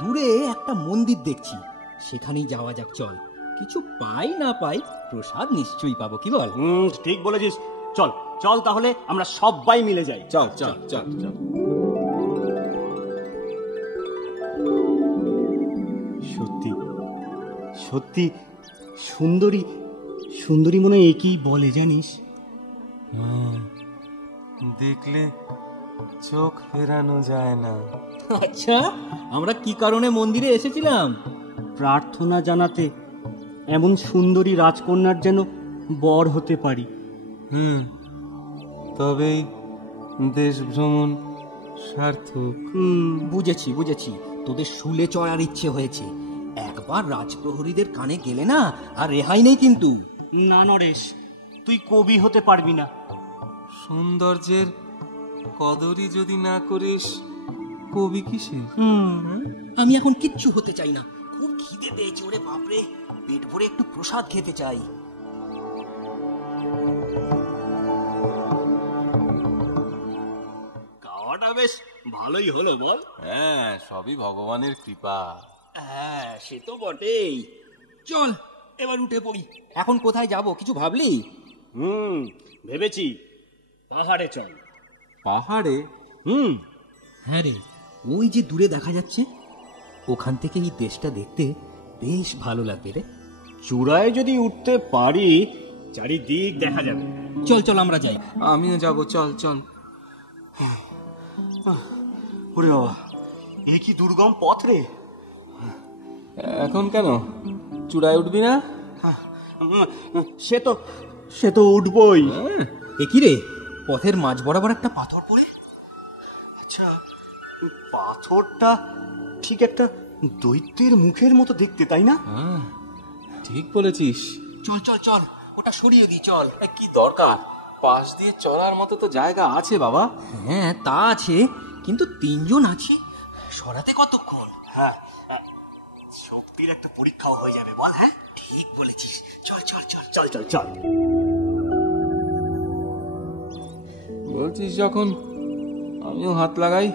দূরে একটা মন্দির দেখছি, সেখানেই যাওয়া যাক। চল, কিছু পাই না পাই প্রসাদ নিশ্চয়ই পাবো, কি বল? ঠিক বলেছিস। চল চল তাহলে আমরা সবাই মিলে যাই। চল চল চল চল। সত্যি সত্যি সুন্দরী, সুন্দরী মনে হয় একই বলে, জানিস? দেখলে চোখ ফেরানো যায় না। আচ্ছা, আমরা কি কারণে মন্দিরে এসেছিলাম? প্রার্থনা জানাতে, এমন সুন্দরী রাজকন্যার যেন বর হতে পারি। তবেই দেশ ভ্রমণ সার্থক। বুঝেছি বুঝেছি, তোদের শুলে চড়ার ইচ্ছে হয়েছে। একবার রাজপ্রহরীদের কানে গেলে না আর রেহাই নেই কিন্তু। না নরেশ, তুই কবি হতে পারবি না। সৌন্দর্যের কদরই যদি না করিস, কবি কিসে? আমি এখন কিচ্ছু হতে চাই না, খুব খিদে পেয়েছে ওরে বাপরে, পেট ভরে একটু প্রসাদ খেতে চাই। খাওয়াটা বেশ ভালোই হলো বল? হ্যাঁ, সবই ভগবানের কৃপা। হ্যাঁ, সে তো বটেই। চল এবার উঠে পড়ি। এখন কোথায় যাব কিছু ভাবলি? ভেবেছি, পাহাড়ে চল। পাহাড়ে? হ্যাঁ রে, ওই যে দূরে দেখা যাচ্ছে, ওখান থেকে এই দেশটা দেখতে বেশ ভালো লাগবে রে। চূড়ায় যদি উঠতে পারি, চারিদিক দেখা যাবে। চল চল আমরা যাই। আমিও যাব, চল চল। ওরে বাবা, এ কি দুর্গম পথ রে! এখন কেন চূড়ায় উঠবি না? সে তো উঠবই। এ কি রে, পথের মাঝ বরাবর একটা পাথর পড়ে। আচ্ছা, পাথরটা ঠিক একটা দৈত্যের মুখের মতো দেখতে, তাই না? ঠিক বলেছিস। চল চল চল, ওটা সরিয়ে দি। চল। কি দরকার, পাশ দিয়ে চলার মতো তো জায়গা আছে বাবা। হ্যাঁ তা আছে, কিন্তু তিনজন আছি, সরাতে কতক্ষণ? হ্যাঁ, শক্তির একটা পরীক্ষাও হয়ে যাবে বল। হ্যাঁ, ঠিক বলেছিস। চল চল চল চল চল চল। বলছিস যখন, আমিও হাত লাগাই।